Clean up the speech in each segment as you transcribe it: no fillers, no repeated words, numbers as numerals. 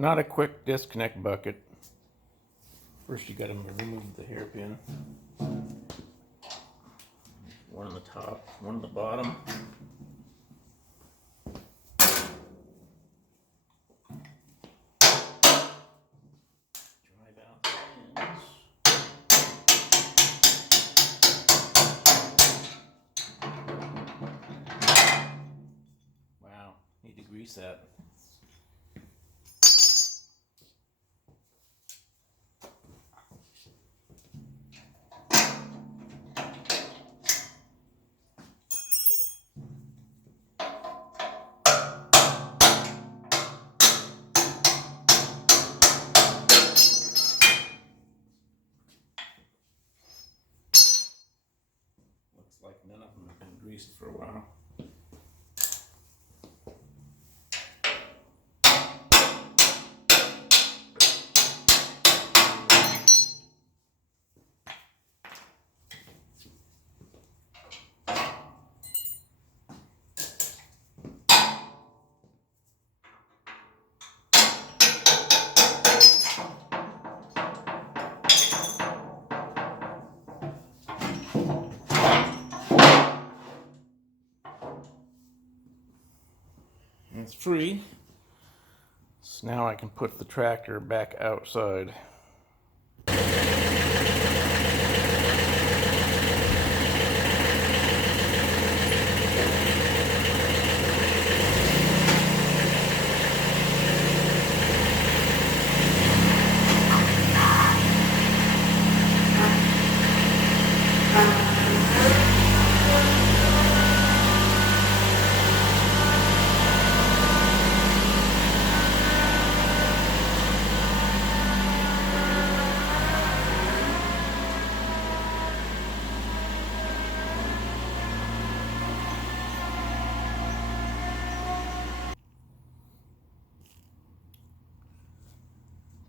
Not a quick disconnect bucket. First you gotta remove the hairpin. One on the top, one on the bottom. Drive out the pins. Wow, need to grease that. Looks like none of them have been greased for a while. And it's free. So now I can put the tractor back outside.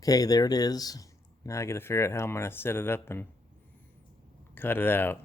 Okay, there it is. Now I gotta figure out how I'm gonna set it up and cut it out.